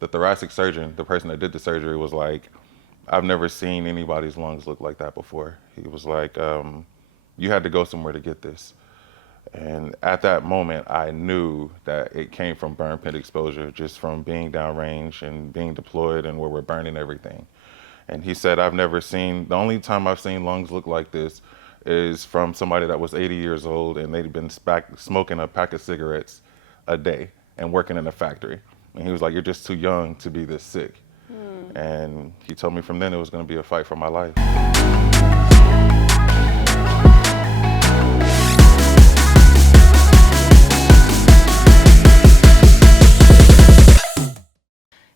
the thoracic surgeon, the person that did the surgery, was like, I've never seen anybody's lungs look like that before. He was like, you had to go somewhere to get this. And at that moment, I knew that it came from burn pit exposure, just from being downrange and being deployed and where we're burning everything. And he said, I've never seen, the only time I've seen lungs look like this is from somebody that was 80 years old and they'd been smoking a pack of cigarettes a day and working in a factory. And he was like, you're just too young to be this sick. And he told me from then it was going to be a fight for my life.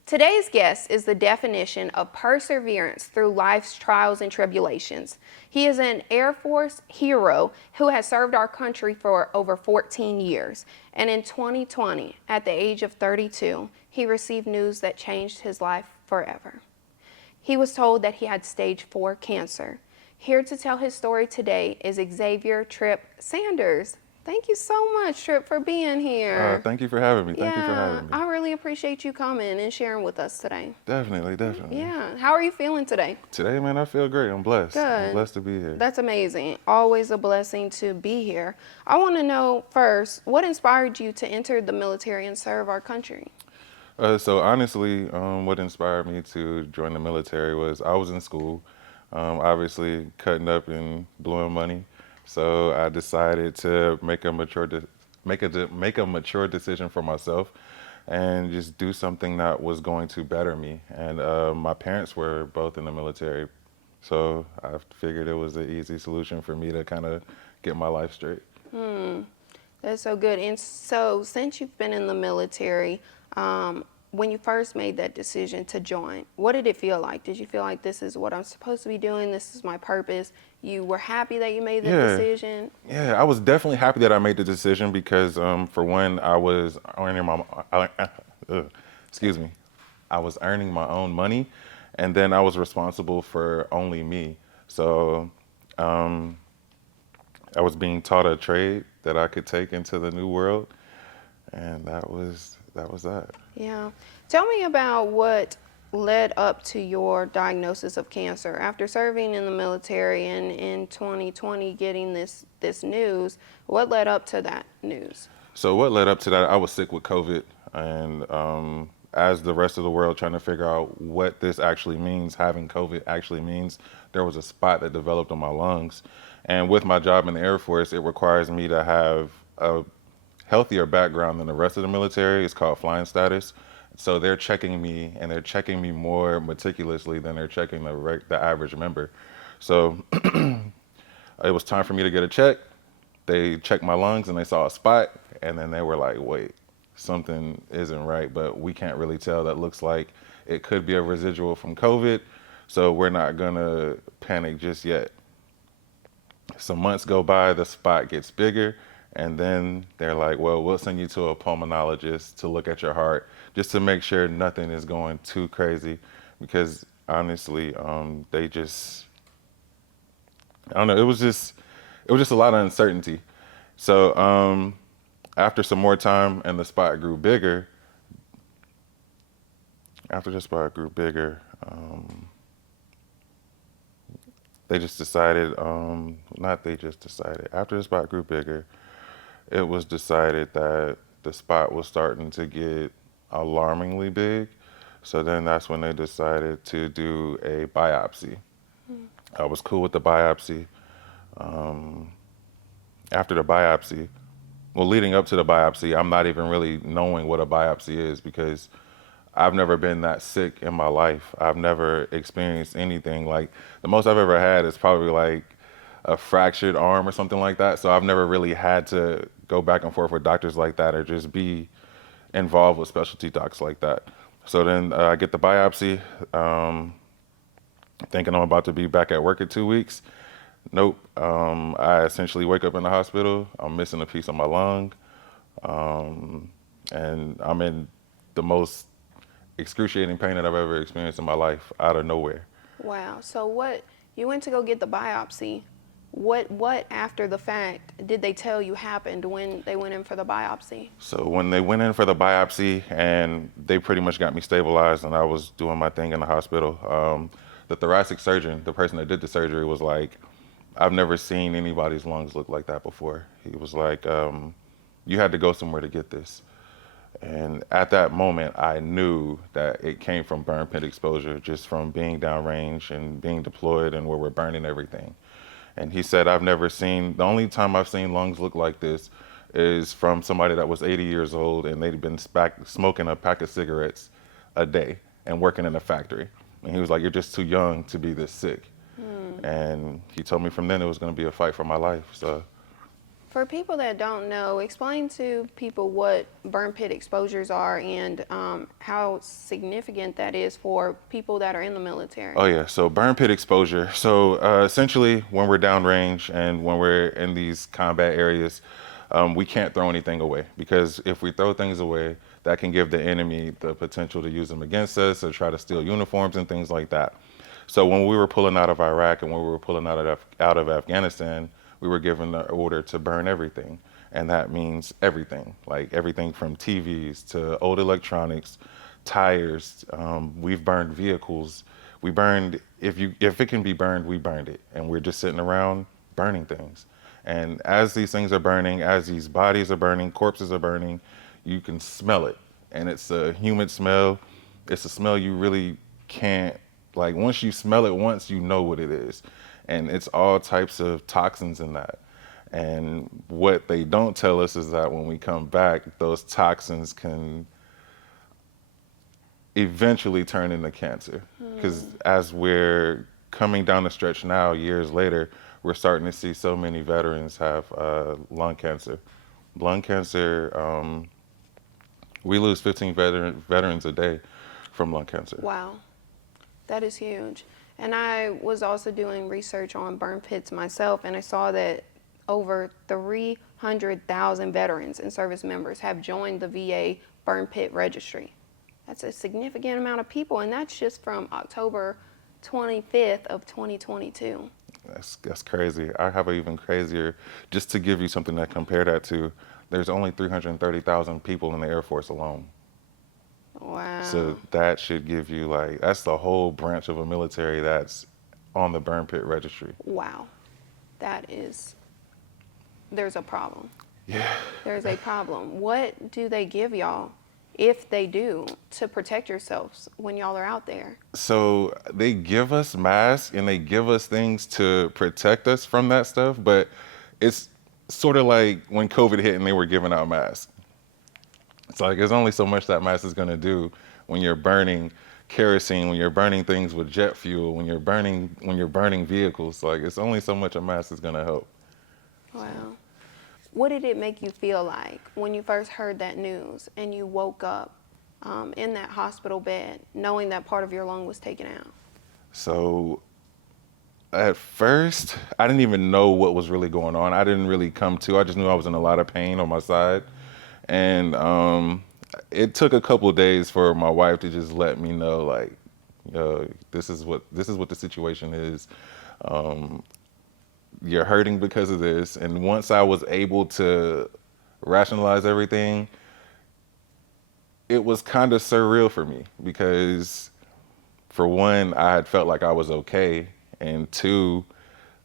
Today's guest is the definition of perseverance through life's trials and tribulations. He is an Air Force hero who has served our country for over 14 years. And in 2020, at the age of 32, he received news that changed his life forever. He was told that he had stage 4 cancer. Here to tell his story today is Xavier Tripp Sanders. Thank you so much, Tripp, for being here. Thank you for having me. Thank you for having me. I really appreciate you coming and sharing with us today. Definitely, definitely. Yeah. How are you feeling today? Today, man, I feel great. I'm blessed. Good. I'm blessed to be here. That's amazing. Always a blessing to be here. I want to know first, what inspired you to enter the military and serve our country? So honestly, what inspired me to join the military was I was in school, obviously cutting up and blowing money. So I decided to make a mature decision for myself and just do something that was going to better me. And my parents were both in the military, so I figured it was an easy solution for me to kind of get my life straight. That's so good. And so since you've been in the military, when you first made that decision to join, what did it feel like? Did you feel like this is what I'm supposed to be doing? This is my purpose? You were happy that you made the decision? Yeah, I was definitely happy that I made the decision because for one, I was earning I was earning my own money, and then I was responsible for only me. So I was being taught a trade that I could take into the new world, and that was that. Yeah. Tell me about what led up to your diagnosis of cancer. After serving in the military and in 2020 getting this news, what led up to that news? So what led up to that, I was sick with COVID, and as the rest of the world trying to figure out what this actually means, having COVID actually means, there was a spot that developed on my lungs. And with my job in the Air Force, it requires me to have a healthier background than the rest of the military. It's called flying status. So they're checking me, and they're checking me more meticulously than they're checking the average member. So it was time for me to get a check. They checked my lungs and they saw a spot, and then they were like, wait, something isn't right, but we can't really tell. That looks like it could be a residual from COVID, so we're not gonna panic just yet. Some months go by, the spot gets bigger, and then they're like, well, we'll send you to a pulmonologist to look at your heart just to make sure nothing is going too crazy, because honestly, they just, I don't know, it was just a lot of uncertainty. So after some more time and the spot grew bigger, they just decided, after the spot grew bigger, it was decided that the spot was starting to get alarmingly big. So then that's when they decided to do a biopsy. I was cool with the biopsy. After the biopsy, well, leading up to the biopsy, I'm not even really knowing what a biopsy is because I've never been that sick in my life. I've never experienced anything. Like, the most I've ever had is probably like a fractured arm or something like that. So I've never really had to go back and forth with doctors like that or just be involved with specialty docs like that. So then I get the biopsy, thinking I'm about to be back at work in 2 weeks. Nope. I essentially wake up in the hospital. I'm missing a piece of my lung, and I'm in the most excruciating pain that I've ever experienced in my life out of nowhere. Wow. So you went to go get the biopsy. What after the fact did they tell you happened when they went in for the biopsy? So when they went in for the biopsy and they pretty much got me stabilized and I was doing my thing in the hospital, the thoracic surgeon, the person that did the surgery, was like, I've never seen anybody's lungs look like that before. He was like, you had to go somewhere to get this. And at that moment, I knew that it came from burn pit exposure, just from being downrange and being deployed and where we're burning everything. And he said, I've never seen, the only time I've seen lungs look like this is from somebody that was 80 years old and they'd been smoking a pack of cigarettes a day and working in a factory. And he was like, you're just too young to be this sick. And he told me from then it was going to be a fight for my life. So For people that don't know, explain to people what burn pit exposures are and how significant that is for people that are in the military. oh yeah, so burn pit exposure. So essentially, when we're downrange and when we're in these combat areas, we can't throw anything away, because if we throw things away, that can give the enemy the potential to use them against us or try to steal uniforms and things like that. So when we were pulling out of Iraq and when we were pulling out of Afghanistan, we were given the order to burn everything. And that means everything, like everything from TVs to old electronics, tires. We've burned vehicles. We burned, if it can be burned, we burned it. And we're just sitting around burning things. And as these things are burning, as these bodies are burning, corpses are burning, you can smell it. And it's a humid smell. It's a smell you really can't, like, once you smell it once, you know what it is. And it's all types of toxins in that. And what they don't tell us is that when we come back, those toxins can eventually turn into cancer. Because as we're coming down the stretch now, years later, we're starting to see so many veterans have lung cancer. Lung cancer, we lose 15 veterans a day from lung cancer. Wow, that is huge. And I was also doing research on burn pits myself, and I saw that over 300,000 veterans and service members have joined the VA burn pit registry. That's a significant amount of people, and that's just from October 25th of 2022. That's crazy. I have an even crazier, just to give you something to compare that to, there's only 330,000 people in the Air Force alone. Wow. So that should give you, like, that's the whole branch of a military that's on the burn pit registry. Wow. That is, there's a problem. Yeah. There's a problem. What do they give y'all, if they do, to protect yourselves when y'all are out there? So they give us masks and they give us things to protect us from that stuff, but it's sort of like when COVID hit and they were giving out masks. It's like, there's only so much that mask is going to do when you're burning kerosene, when you're burning things with jet fuel, when you're burning vehicles. Like, it's only so much a mask is going to help. Wow. What did it make you feel like when you first heard that news and you woke up in that hospital bed knowing that part of your lung was taken out? So at first, I didn't even know what was really going on. I didn't really come to. I just knew I was in a lot of pain on my side. And it took a couple of days for my wife to just let me know, like, this is what the situation is. You're hurting because of this. And once I was able to rationalize everything, it was kind of surreal for me, because for one, I had felt like I was okay, and two,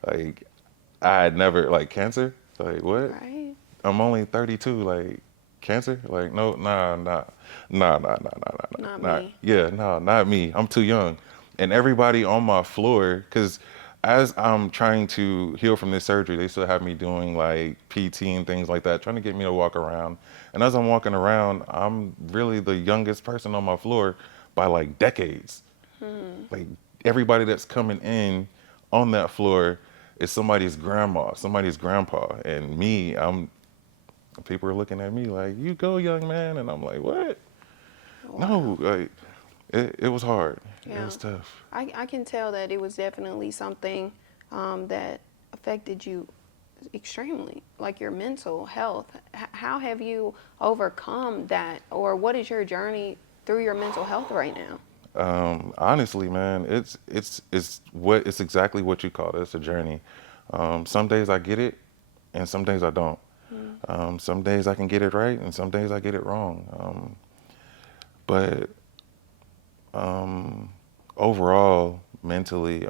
like, I had never, like, cancer? Like, what? Right. I'm only 32, like, cancer? Like, no, nah. Not me. Yeah, no, not me. I'm too young. And everybody on my floor, because as I'm trying to heal from this surgery, they still have me doing, like, PT and things like that, trying to get me to walk around. And as I'm walking around, I'm really the youngest person on my floor by, like, decades. Like, everybody that's coming in on that floor is somebody's grandma, somebody's grandpa. And me, people are looking at me like, you go, young man. And I'm like, what? Wow. No, like, it was hard. Yeah. It was tough. I can tell that it was definitely something that affected you extremely, like your mental health. How have you overcome that, or what is your journey through your mental health right now? Honestly, man, it's exactly what you call it. It's a journey. Some days I get it, and some days I don't. Some days I can get it right, and some days I get it wrong. But overall, mentally,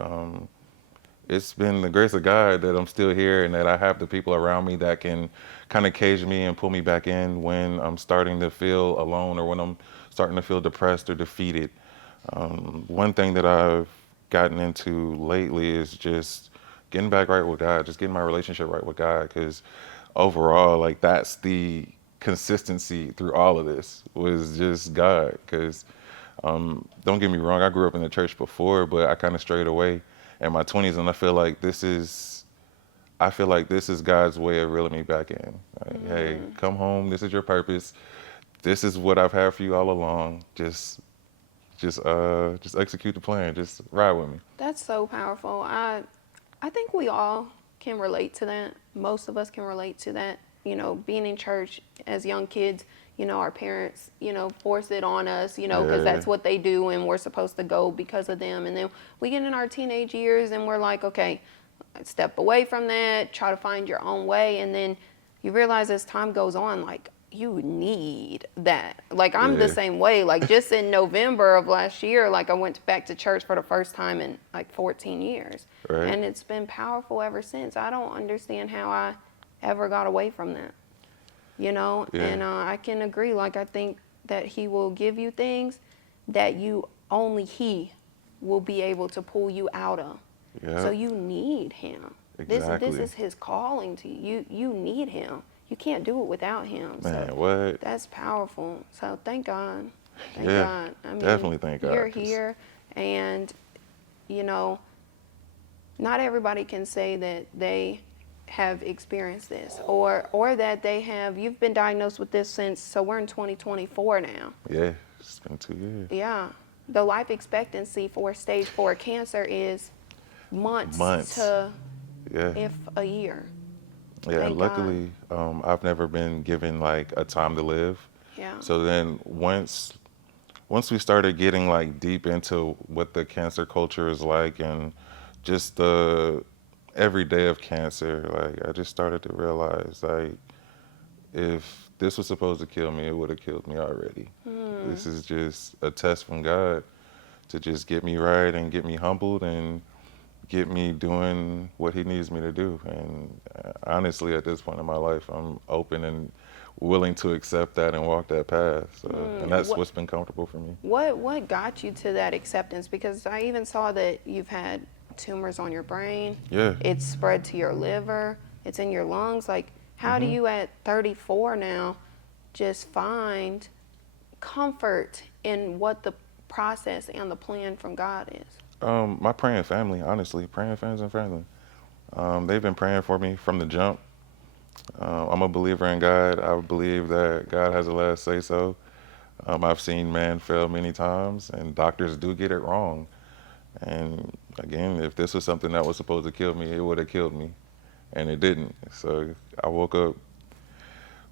it's been the grace of God that I'm still here and that I have the people around me that can kind of cage me and pull me back in when I'm starting to feel alone or when I'm starting to feel depressed or defeated. One thing that I've gotten into lately is just getting back right with God, just getting my relationship right with God, because overall, like that's the consistency through all of this was just God. Because don't get me wrong, I grew up in the church before, but I kind of strayed away in my 20s, and I feel like this is God's way of reeling me back in. Like, hey, come home. This is your purpose. This is what I've had for you all along. Just execute the plan. Just ride with me. That's so powerful. I think we all can relate to that. Most of us can relate to that. You know, being in church as young kids, you know, our parents, you know, force it on us, you know, because Yeah. that's what they do and we're supposed to go because of them. And then we get in our teenage years and we're like, okay, step away from that, try to find your own way. And then you realize as time goes on, like, you need that. Like, I'm the Yeah. same way. Like, just in November of last year, like, I went back to church for the first time in like 14 years. Right. And it's been powerful ever since. I don't understand how I ever got away from that, you know? Yeah. And I can agree. Like, I think that He will give you things that only He will be able to pull you out of. Yeah. So you need Him. Exactly. This is His calling to you. You need Him. You can't do it without Him. Man, So what? that's powerful. So thank God. Thank Yeah, God. I mean, definitely thank God, you're 'cause- here, and you know, not everybody can say that they have experienced this or that you've been diagnosed with this since, so we're in 2024 now. Yeah, it's been 2 years. Yeah. The life expectancy for stage 4 cancer is months. To Yeah. if a year. Yeah, Thank and luckily, I've never been given like a time to live. Yeah. So then once we started getting like deep into what the cancer culture is like and just the every day of cancer, like I just started to realize like if this was supposed to kill me, it would have killed me already. This is just a test from God to just get me right and get me humbled and get me doing what He needs me to do. And honestly, at this point in my life, I'm open and willing to accept that and walk that path. So, and that's What- what's been comfortable for me. What got you to that acceptance? Because I even saw that you've had tumors on your brain. Yeah. It's spread to your liver. It's in your lungs. Like, how do you at 34 now just find comfort in what the process and the plan from God is? My praying family, honestly, praying fans and family. They've been praying for me from the jump. I'm a believer in God. I believe that God has the last say so. I've seen man fail many times, and doctors do get it wrong. And again, if this was something that was supposed to kill me, it would have killed me, and it didn't. So I woke up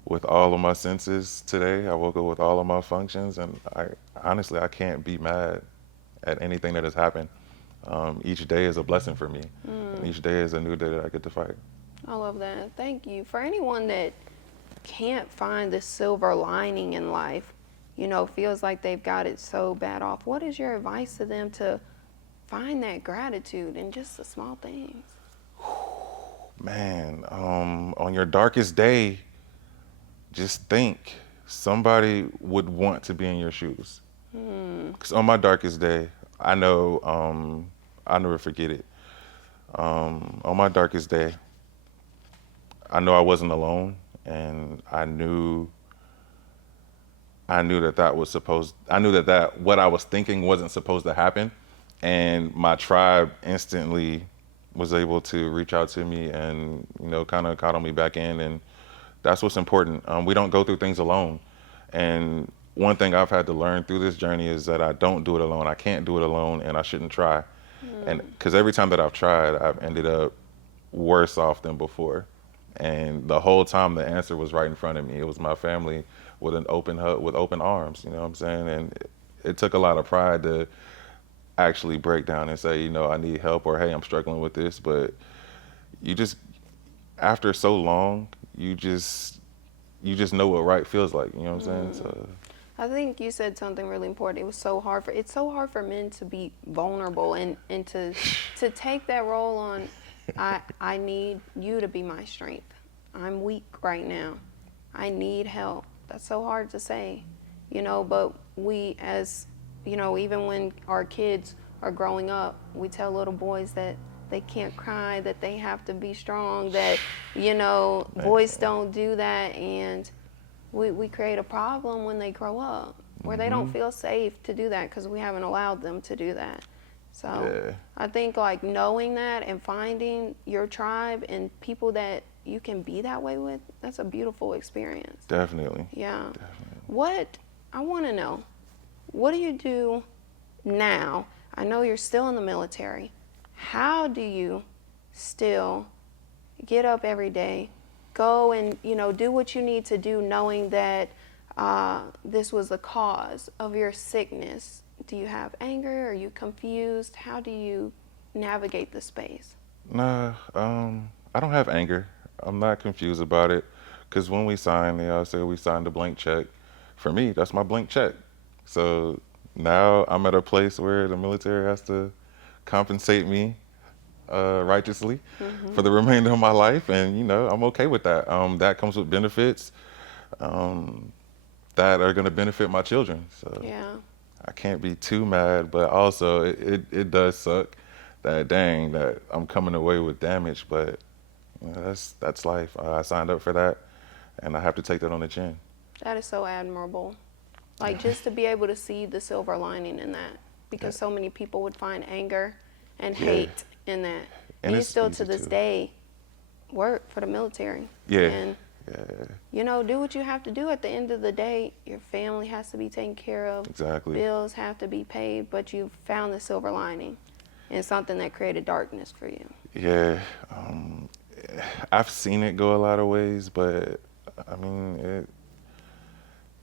with all of my senses today. I woke up with all of my functions, and I can't be mad at anything that has happened. Each day is a blessing for me, and each day is a new day that I get to fight. I love that. Thank you. For anyone that can't find the silver lining in life, you know, feels like they've got it so bad off, what is your advice to them to find that gratitude in just the small things? Man, on your darkest day, just think somebody would want to be in your shoes. Because on my darkest day, I know I'll never forget it. On my darkest day, I know I wasn't alone, and I knew that what I was thinking wasn't supposed to happen, and my tribe instantly was able to reach out to me and kind of coddle me back in, and that's what's important. We don't go through things alone, and one thing I've had to learn through this journey is that I don't do it alone. I can't do it alone, and I shouldn't try. And because every time that I've tried, I've ended up worse off than before. And the whole time the answer was right in front of me. It was my family with an open hut, with open arms, you know what I'm saying? And it took a lot of pride to actually break down and say, I need help, or hey, I'm struggling with this. But you just after so long, you just know what right feels like. You know what I'm saying? So I think you said something really important. It's so hard for men to be vulnerable and to take that role on. I need you to be my strength. I'm weak right now. I need help. That's so hard to say, but we as, even when our kids are growing up, we tell little boys that they can't cry, that they have to be strong, that, boys don't do that. And we create a problem when they grow up where they don't feel safe to do that because we haven't allowed them to do that. So yeah, I think like knowing that and finding your tribe and people that you can be that way with, that's a beautiful experience. definitely. Yeah. Definitely. I want to know, what do you do now? I know you're still in the military. How do you still get up every day, go and do what you need to do, knowing that this was the cause of your sickness? Do you have anger? Are you confused? How do you navigate the space? Nah, I don't have anger. I'm not confused about it, because when we signed, they all say we signed a blank check. For me, that's my blank check. So now I'm at a place where the military has to compensate me righteously for the remainder of my life, and I'm okay with that. That comes with benefits um, that are going to benefit my children. So Yeah. I can't be too mad, but also it does suck that dang that I'm coming away with damage, but that's life. I signed up for that, and I have to take that on the chin. That is so admirable. Like just to be able to see the silver lining in that, because so many people would find anger and Yeah. hate in that. And you it's still easy to this to. day work for the military. Yeah. And Yeah, do what you have to do. At the end of the day, your family has to be taken care of. exactly. Bills have to be paid, but you found the silver lining in something that created darkness for you. Yeah, I've seen it go a lot of ways, but I mean,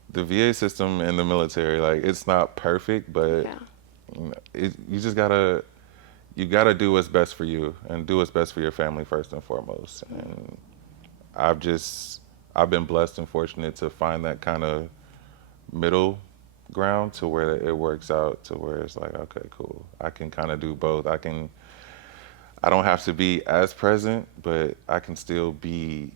the VA system and the military, like, it's not perfect, but Yeah. you just you gotta do what's best for you and do what's best for your family first and foremost. And I've just I've been blessed and fortunate to find that kind of middle ground to where it works out to where it's like, okay, cool. I can kind of do both. I don't have to be as present, but I can still be,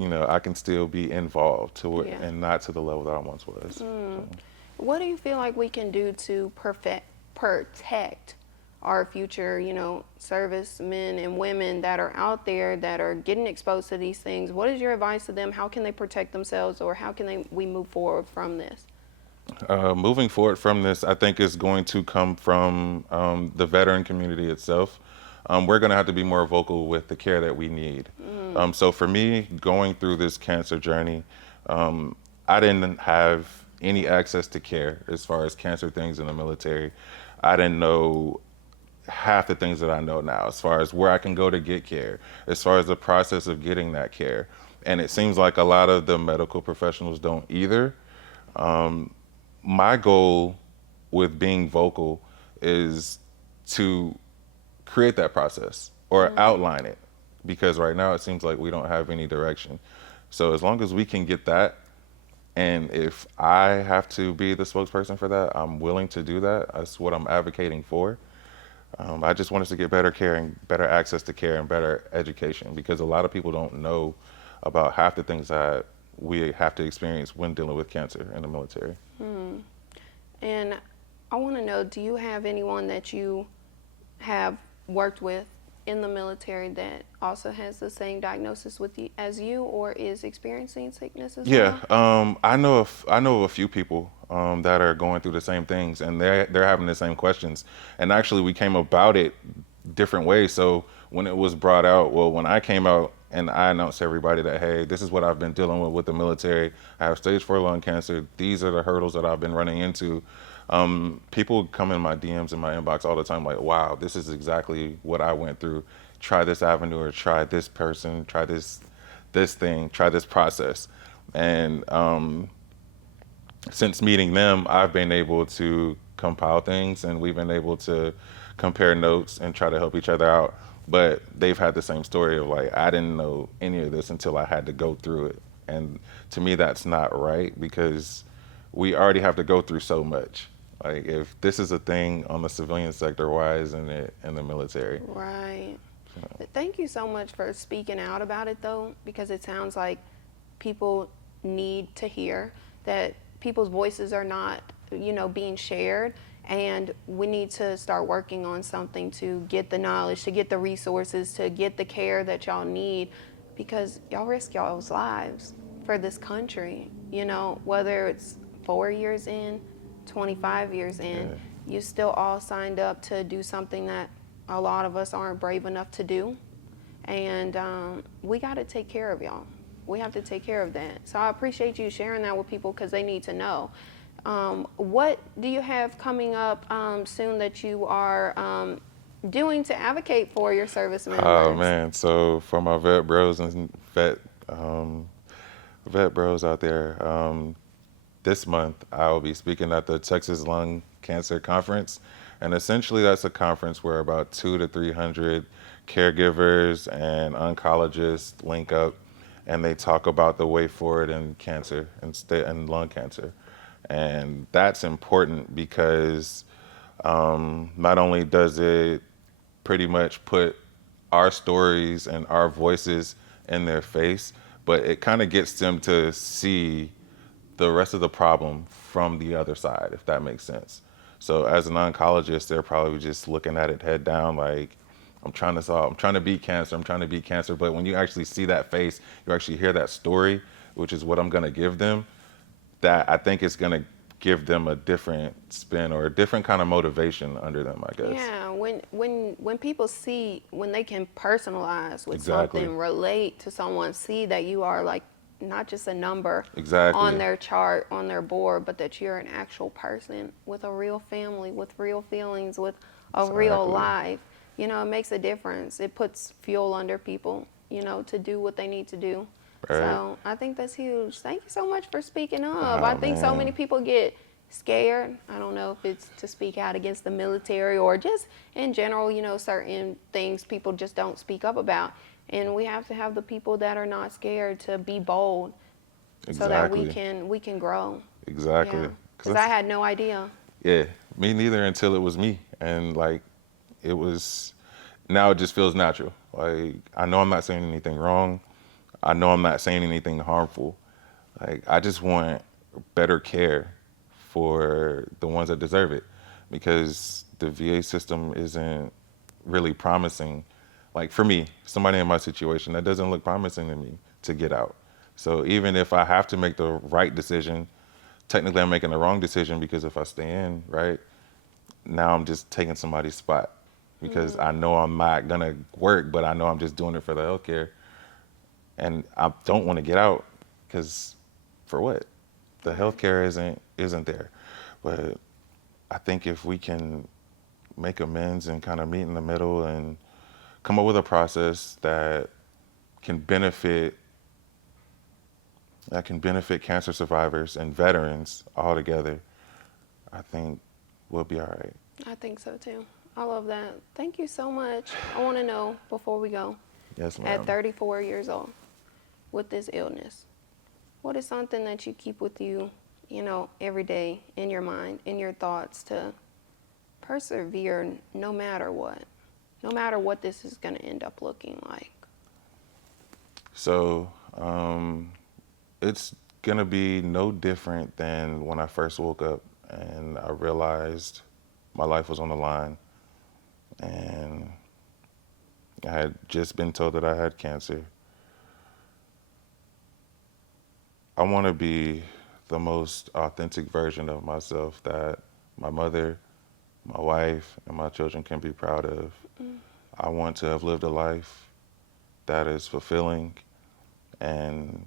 I can still be involved to where, Yeah. and not to the level that I once was. So, What do you feel like we can do to protect our future, servicemen and women that are out there that are getting exposed to these things? What is your advice to them? How can they protect themselves, or how can we move forward from this? moving forward from this, I think is going to come from the veteran community itself. We're going to have to be more vocal with the care that we need. So for me, going through this cancer journey, I didn't have any access to care as far as cancer things in the military. I didn't know half the things that I know now as far as where I can go to get care, as far as the process of getting that care. And it seems like a lot of the medical professionals don't either. My goal with being vocal is to create that process or outline it, because right now it seems like we don't have any direction. So as long as we can get that, and if I have to be the spokesperson for that, I'm willing to do that. That's what I'm advocating for. I just want us to get better care and better access to care and better education, because a lot of people don't know about half the things that we have to experience when dealing with cancer in the military. And I want to know, do you have anyone that you have worked with in the military that also has the same diagnosis with you as you, or is experiencing sickness as Yeah, well? I know of a few people that are going through the same things, and they're having the same questions. And actually, we came about it different ways. So when it was brought out, well, when I came out and I announced to everybody that, hey, this is what I've been dealing with the military. I have stage 4 lung cancer. These are the hurdles that I've been running into. People come in my DMs in my inbox all the time, like, wow, this is exactly what I went through. Try this avenue, or try this person, try this thing, try this process. And since meeting them, I've been able to compile things, and we've been able to compare notes and try to help each other out. But they've had the same story of like, I didn't know any of this until I had to go through it. And to me, that's not right because we already have to go through so much. Like, if this is a thing on the civilian sector, why isn't it in the military? Right. Thank you so much for speaking out about it, though, because it sounds like people need to hear that people's voices are not, being shared. And we need to start working on something to get the knowledge, to get the resources, to get the care that y'all need, because y'all risk y'all's lives for this country. Whether it's 4 years in, 25 years in, Yeah. you still all signed up to do something that a lot of us aren't brave enough to do. And we got to take care of y'all. We have to take care of that. So I appreciate you sharing that with people because they need to know. What do you have coming up soon that you are doing to advocate for your service Oh members? man, so for my vet bros and um, vet bros out there, this month I'll be speaking at the Texas Lung Cancer Conference, and essentially that's a conference where about 200 to 300 caregivers and oncologists link up, and they talk about the way forward in cancer and lung cancer, and that's important because not only does it pretty much put our stories and our voices in their face, but it kind of gets them to see the rest of the problem from the other side, if that makes sense. So as an oncologist, they're probably just looking at it head down, like, I'm trying to beat cancer, I'm trying to beat cancer. But when you actually see that face, you actually hear that story, which is what I'm gonna give them, that I think is gonna give them a different spin or a different kind of motivation under them, I guess. Yeah, when people see, when they can personalize with Exactly. something, relate to someone, see that you are like not just a number on Exactly. their chart, on their board, but that you're an actual person with a real family, with real feelings, with a real Exactly. life. It makes a difference. It puts fuel under people, to do what they need to do. Right. So I think that's huge. Thank you so much for speaking up. I Oh think so many man. people get scared. I don't know if it's to speak out against the military or just in general, certain things people just don't speak up about. And we have to have the people that are not scared to be bold so that we Exactly. can grow. Exactly. Yeah. Cause Because I had no idea. yeah, me neither until it was me. And like, it was, now it just feels natural. Like, I know I'm not saying anything wrong. I know I'm not saying anything harmful. Like, I just want better care for the ones that deserve it because the VA system isn't really promising. Like, for me, somebody in my situation, that doesn't look promising to me to get out. So even if I have to make the right decision, technically I'm making the wrong decision because if I stay in, right, now I'm just taking somebody's spot because I know I'm not gonna work, but I know I'm just doing it for the healthcare, and I don't want to get out because for what? The healthcare isn't there. But I think if we can make amends and kind of meet in the middle and come up with a process can benefit that can benefit cancer survivors and veterans all together, I think we'll be all right. I think so too. I love that. Thank you so much. I want to know before we go, Yes, at ma'am. 34 years old, with this illness, what is something that you keep with you, every day in your mind, in your thoughts to persevere no matter what this is going to end up looking like? So it's gonna be no different than when I first woke up and I realized my life was on the line, and I had just been told that I had cancer. I want to be the most authentic version of myself that my mother, my wife, and my children can be proud of. I want to have lived a life that is fulfilling and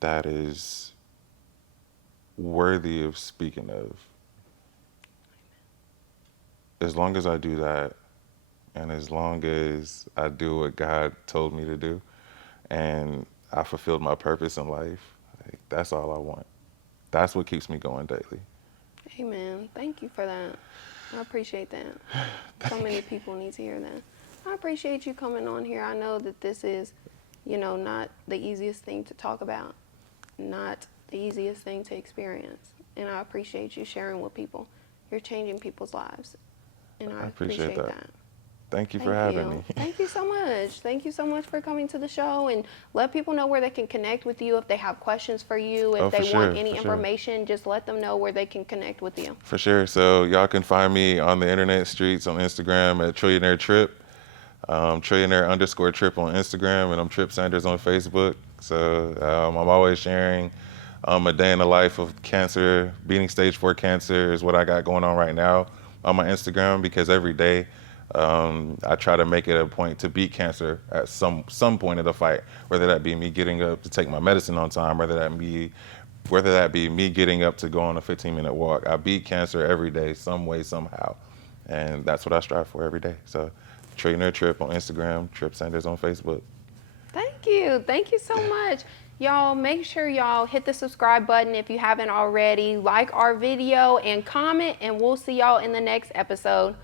that is worthy of speaking of. As long as I do that, and as long as I do what God told me to do, and I fulfilled my purpose in life, like, that's all I want. That's what keeps me going daily. Amen. Thank you for that. I appreciate that. So many people need to hear that. I appreciate you coming on here. I know that this is, not the easiest thing to talk about, not the easiest thing to experience. And I appreciate you sharing with people. You're changing people's lives. And I I appreciate appreciate that. that. Thank you for Thank having you. me. Thank you so much. Thank you so much for coming to the show, and let people know where they can connect with you if they have questions for you. If Oh, they for want sure, any for sure. information, just let them know where they can connect with you. For sure. So y'all can find me on the internet streets on Instagram at Trillionaire Trip, Trillionaire_Trip on Instagram, and I'm Trip Sanders on Facebook. So I'm always sharing a day in the life of cancer. Beating stage 4 cancer is what I got going on right now on my Instagram, because every day I try to make it a point to beat cancer at some point of the fight, whether that be me getting up to take my medicine on time, whether that be me getting up to go on a 15-minute walk. I beat cancer every day, some way, somehow. And that's what I strive for every day. So, Trillionaire Trip on Instagram, Trip Sanders on Facebook. Thank you. Thank you so much. Y'all, make sure y'all hit the subscribe button if you haven't already. Like our video and comment, and we'll see y'all in the next episode.